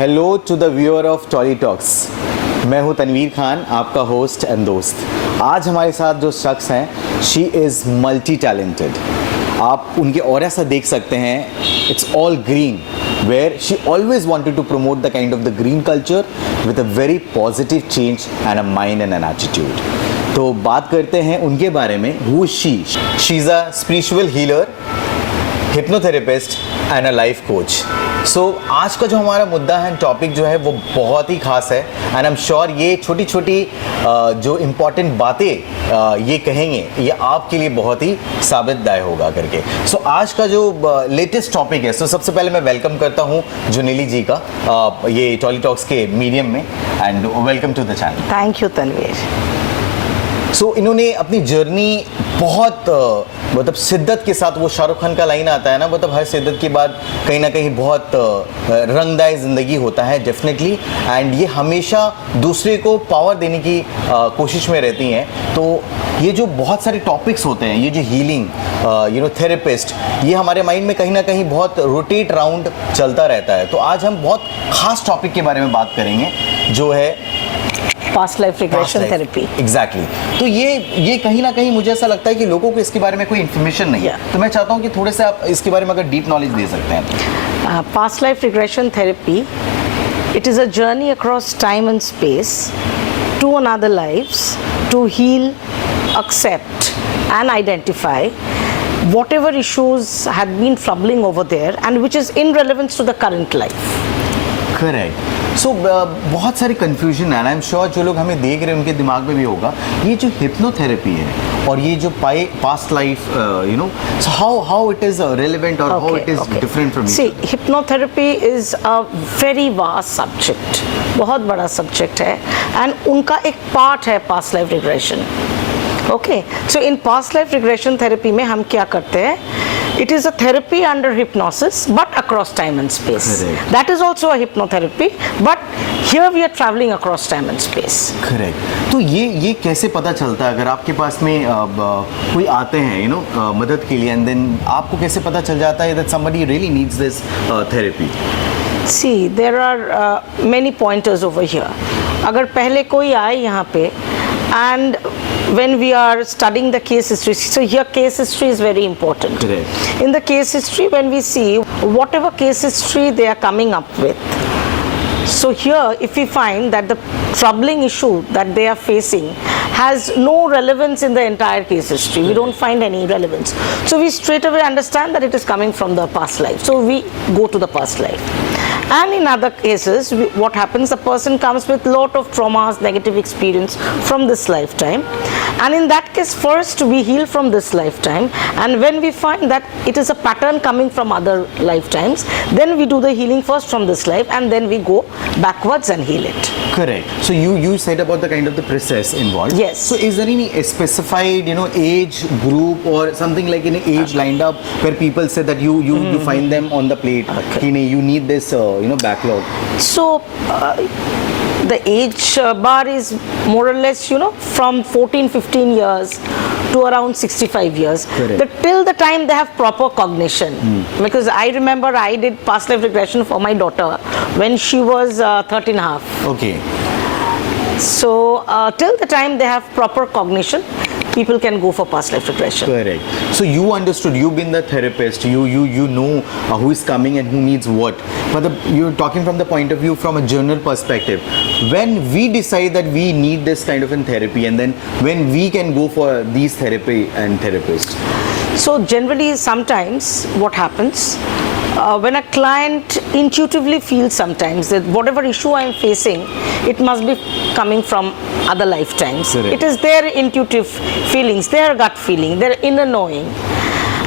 Hello to the viewer of Tolly talks. मैं हूं तनवीर खान, आपका होस्ट एंड दोस्त। आज हमारे साथ जो शख्स हैं, शी इज़ मल्टी टैलेंटेड। आप उनके ऑरा सा देख सकते हैं, it's all green, where she always wanted to promote the kind of the green culture with a very positive change and a mind and an attitude. तो बात करते हैं उनके बारे में। Who is she? She is a spiritual healer, hypnotherapist and a life coach. So आज का जो हमारा मुद्दा है, टॉपिक जो है वो बहुत ही खास है एंड आई एम श्योर ये छोटी छोटी जो इम्पॉर्टेंट बातें ये कहेंगे, ये आपके लिए बहुत ही साबितदायक होगा करके। सो आज का जो लेटेस्ट टॉपिक है, सबसे पहले मैं वेलकम करता हूँ जुनेली जी का ये टॉली टॉक्स के मीडियम में, and welcome to the channel. Thank you Tanveer. So इन्होंने अपनी जर्नी बहुत मतलब शिद्दत के साथ, वो शाहरुख खान का लाइन आता है ना, मतलब हर शिद्दत के बाद कहीं ना कहीं बहुत रंगदार ज़िंदगी होता है डेफिनेटली, एंड ये हमेशा दूसरे को पावर देने की कोशिश में रहती हैं। तो ये जो बहुत सारे टॉपिक्स होते हैं, ये जो हीलिंग थेरेपिस्ट, ये हमारे माइंड में कहीं ना कहीं बहुत रोटेट राउंड चलता रहता है। तो आज हम बहुत ख़ास टॉपिक के बारे में बात करेंगे, जो है past life regression therapy. Exactly. तो ये कहीं ना कहीं मुझे ऐसा लगता है कि लोगों को इसके बारे में कोई इन्फॉर्मेशन नहीं है। तो मैं चाहता हूँ कि थोड़े से आप इसके बारे में अगर डीप नॉलेज दे सकते हैं। Past life regression therapy, it is a journey across time and space to another lifes to heal, accept and identify whatever issues had been troubling over there and which is in relevance to the current life. Correct. So बहुत सारे confusion है, I am sure जो लोग हमें देख रहे हैं उनके दिमाग में भी होगा, ये जो हिप्नोथेरेपी है और ये जो past life so how it is relevant और how it is different from. See, hypnotherapy is a very vast subject, बहुत बड़ा सब्जेक्ट है, एंड उनका एक पार्ट है past life regression. Okay, so in past life regression therapy में हम क्या करते हैं, it is a therapy under hypnosis but across time and space. Correct. That is also a hypnotherapy, but here we are traveling across time and space. Correct. तो ये कैसे पता चलता है अगर आपके पास में कोई आते हैं मदद के लिए, एंड देन आपको कैसे पता चल जाता है that somebody really needs this therapy? See, there are many pointers over here. अगर पहले कोई आए यहाँ पे and when we are studying the case history, so here case history is very important. Correct. In the case history, when we see whatever case history they are coming up with, so here if we find that the troubling issue that they are facing has no relevance in the entire case history, we don't find any relevance, so we straight away understand that it is coming from the past life, so we go to the past life. And in other cases, what happens, the person comes with lot of traumas, negative experience from this lifetime, and in that case first we heal from this lifetime, and when we find that it is a pattern coming from other lifetimes, then we do the healing first from this life and then we go backwards and heal it. Correct. So you said about the kind of the process involved. Yes. So is there any specified age group or something like an age lined up where people say that you find them on the plate? Okay. You need this backlog. So the age bar is more or less from 14-15 years to around 65 years. Till the time they have proper cognition. Because I remember I did past life regression for my daughter when she was 13 and a half. Okay. So till the time they have proper cognition, people can go for past life regression. Correct. So you understood, you've been the therapist, you know who is coming and who needs what, but you're talking from the point of view from a general perspective. When we decide that we need this kind of a therapy, and then when we can go for these therapy and therapists. So generally sometimes what happens, when a client intuitively feels sometimes that whatever issue I am facing, it must be coming from other lifetimes. Correct. It is their intuitive feelings, their gut feeling, their inner knowing.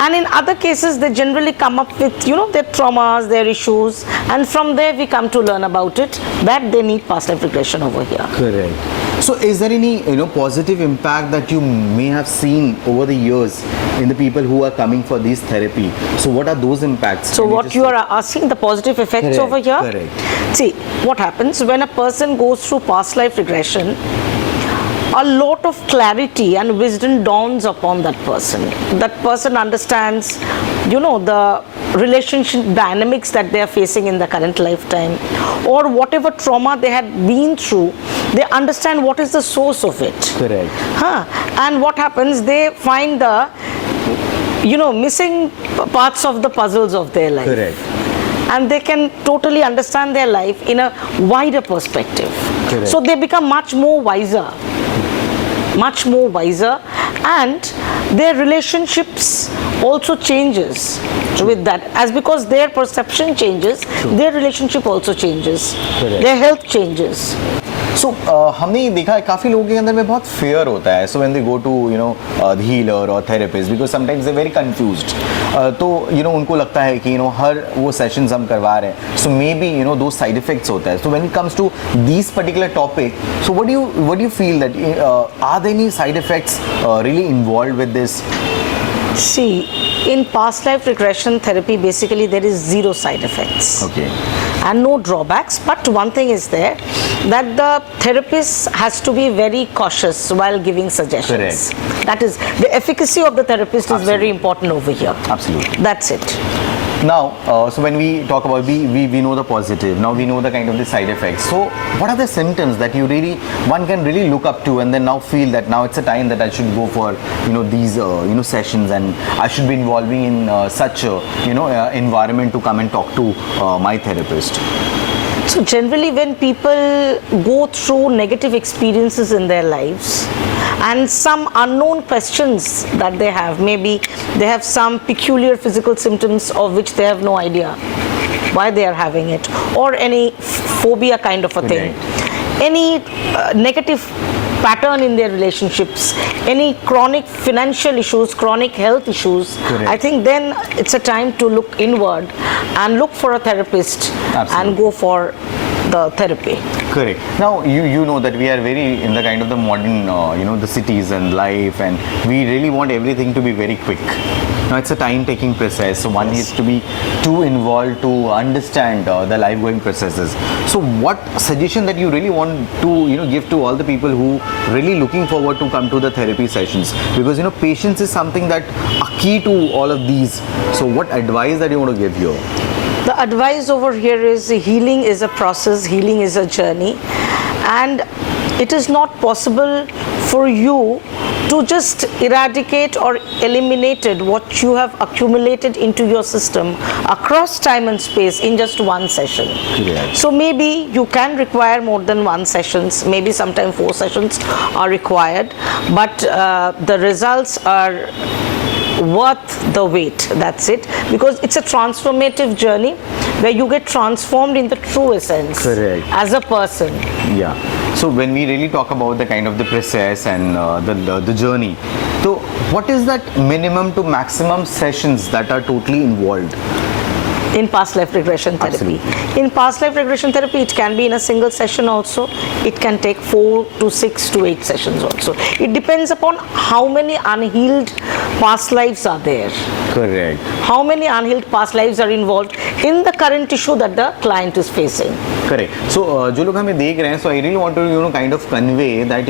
And in other cases, they generally come up with, their traumas, their issues, and from there we come to learn about it, that they need past life regression over here. Correct. So is there any, positive impact that you may have seen over the years in the people who are coming for this therapy? So what are those impacts? So what you are asking, the positive effects Correct. over here? Correct. See, what happens when a person goes through past life regression, a lot of clarity and wisdom dawns upon that person. That person understands, the relationship dynamics that they are facing in the current lifetime, or whatever trauma they had been through, they understand what is the source of it. Correct. And what happens, they find the missing parts of the puzzles of their life. Correct. And they can totally understand their life in a wider perspective. Correct. So they become much more wiser, and their relationships also changes with that, as because their perception changes, their relationship also changes. Correct. Their health changes. सो हमने ये देखा है काफ़ी लोगों के अंदर में बहुत फेयर होता है. So when they go to healer और therapist, because sometimes they very confused. तो उनको लगता है कि हर वो सेशंस हम करवा रहे हैं, सो मे बी दो साइड इफेक्ट्स होता है. So when it comes to this particular topic, so what do feel that are there any side effects really involved with this? See, in past life regression therapy, basically there is zero side effects. Okay. And no drawbacks, but one thing is there, that the therapist has to be very cautious while giving suggestions. Correct. That is, the efficacy of the therapist is very important over here. Absolutely. That's it. Now, so when we talk about, we know the positive, now we know the kind of the side effects. So what are the symptoms that one can really look up to, and then now feel that now it's a time that I should go for these sessions, and I should be involving in such environment to come and talk to my therapist? So generally when people go through negative experiences in their lives and some unknown questions that they have, maybe they have some peculiar physical symptoms of which they have no idea why they are having it, or any phobia kind of a thing, any negative pattern in their relationships, any chronic financial issues, chronic health issues, I think then it's a time to look inward and look for a therapist and go for the therapy. Correct. Now you know that we are very in the kind of the modern the cities and life, and we really want everything to be very quick. Now it's a time-taking process, so one needs to be too involved to understand the life-going processes. So what suggestion that you really want to give to all the people who really looking forward to come to the therapy sessions? Because patience is something that are key to all of these. So what advice that you want to give here? The advice over here is healing is a process, healing is a journey, and it is not possible for you to just eradicate or eliminate what you have accumulated into your system across time and space in just one session. So maybe you can require more than one sessions, maybe sometimes 4 sessions are required, but the results are worth the wait. That's it, because it's a transformative journey where you get transformed in the true essence as a person. Yeah. So when we really talk about the kind of the process and the journey, so what is that minimum to maximum sessions that are totally involved in past life regression therapy? Absolutely. In past life regression therapy, it can be in a single session also. It can take 4 to 6 to 8 sessions also. It depends upon how many unhealed past lives are there. Correct. How many unhealed past lives are involved in the current issue that the client is facing. Correct. So जो लोग हमें देख रहे हैं, so I really want to kind of convey that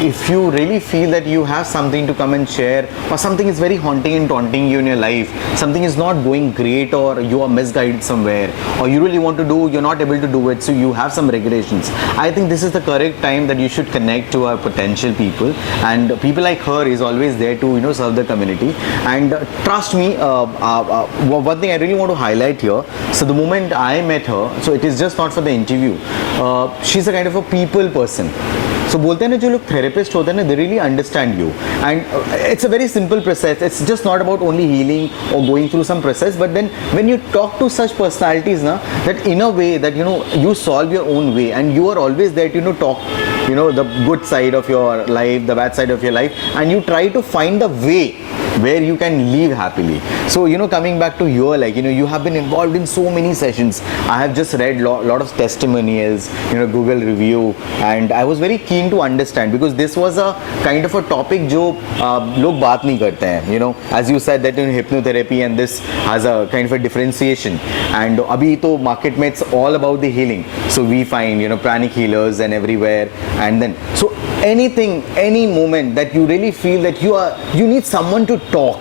if you really feel that you have something to come and share, or something is very haunting and taunting you in your life, something is not going great, or you are misguided somewhere, or you really want to do, you're not able to do it, so you have some regulations. I think this is the correct time that you should connect to our potential people, and people like her is always there to serve the community. And trust me, one thing I really want to highlight here. So the moment I met her, so it is just not for the interview. She's a kind of a people person. So बोलते हैं ना जो लोग therapist होते हैं ना, they really understand you, and it's a very simple process. It's just not about only healing or going through some process, but then when you talk to such personalities na, that in a way that you solve your own way, and you are always there to talk the good side of your life, the bad side of your life, and you try to find the way where you can live happily. So coming back to your you have been involved in so many sessions. I have just read lot of testimonials, Google review, and I was very keen to understand, because this was a kind of a topic जो लोग बात नहीं करते हैं. As you said that hypnotherapy, and this has a kind of a differentiation, and अभी तो market में it's all about the healing. So we find pranic healers and everywhere, and then so anything, any moment that you really feel that you need someone to talk,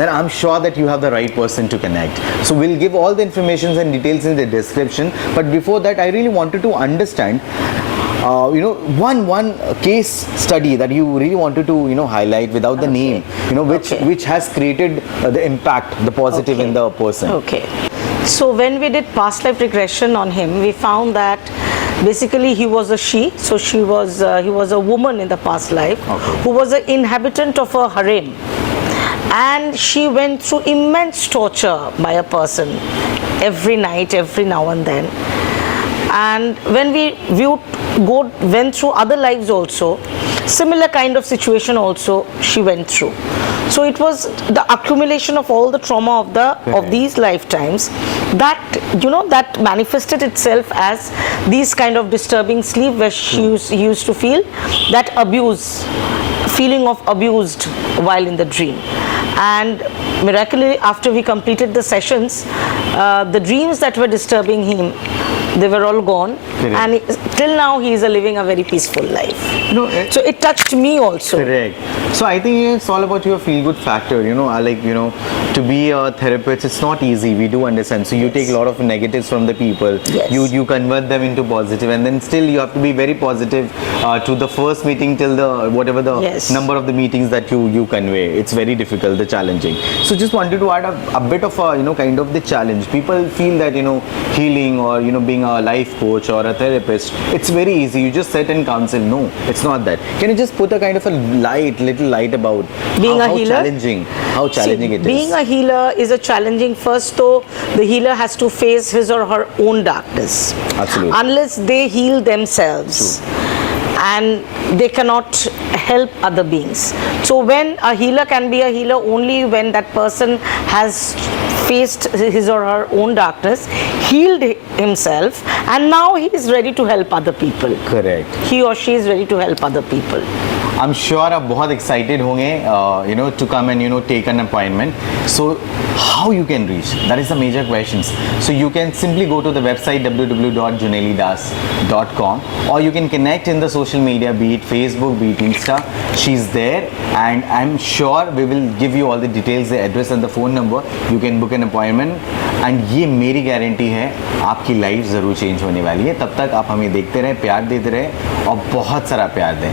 then I'm sure that you have the right person to connect. So we'll give all the information and details in the description. But before that, I really wanted to understand, one case study that you really wanted to highlight without the name, which has created the impact, the positive in the person. Okay. So when we did past life regression on him, we found that basically he was a she, so he was a woman in the past life, who was an inhabitant of a harem, and she went through immense torture by a person every night, every now and then. And when we went through other lives also, similar kind of situation also she went through. So it was the accumulation of all the trauma of these lifetimes that that manifested itself as these kind of disturbing sleep, where she used to feel that feeling of abused while in the dream. And miraculously, after we completed the sessions, the dreams that were disturbing him, they were all gone. Correct. And till now he is living a very peaceful life. So it touched me also. Correct. So I think it's all about your feel-good factor. To be a therapist, it's not easy. We do understand. So you take a lot of negatives from the people. Yes. You convert them into positive, and then still you have to be very positive to the first meeting till the whatever the number of the meetings that you convey. It's very difficult, the challenging. So just wanted to add a bit of a kind of the challenge. People feel that healing or being a life coach or a therapist, it's very easy. You just sit and counsel. No, it's not that. Can you just put a kind of a little light about being a how healer? How challenging it is? Being a healer is a challenging. First, though, the healer has to face his or her own darkness. Absolutely. Unless they heal themselves. True. And they cannot help other beings. So when a healer can be a healer only when that person has faced his or her own darkness, healed himself, and now he is ready to help other people. Correct. He or she is ready to help other people. I'm sure आप बहुत excited होंगे to come and take an appointment. So how you can reach? That is the major questions. So you can simply go to the website www.junelidas.com, or you can connect in the social media, be it Facebook, be it Insta. She's there, and I'm sure we will give you all the details, the address and the phone number. You can book an appointment, and ये मेरी guarantee है आपकी life ज़रूर change होने वाली है. तब तक आप हमें देखते रहें, प्यार देते रहें और बहुत सारा प्यार दें.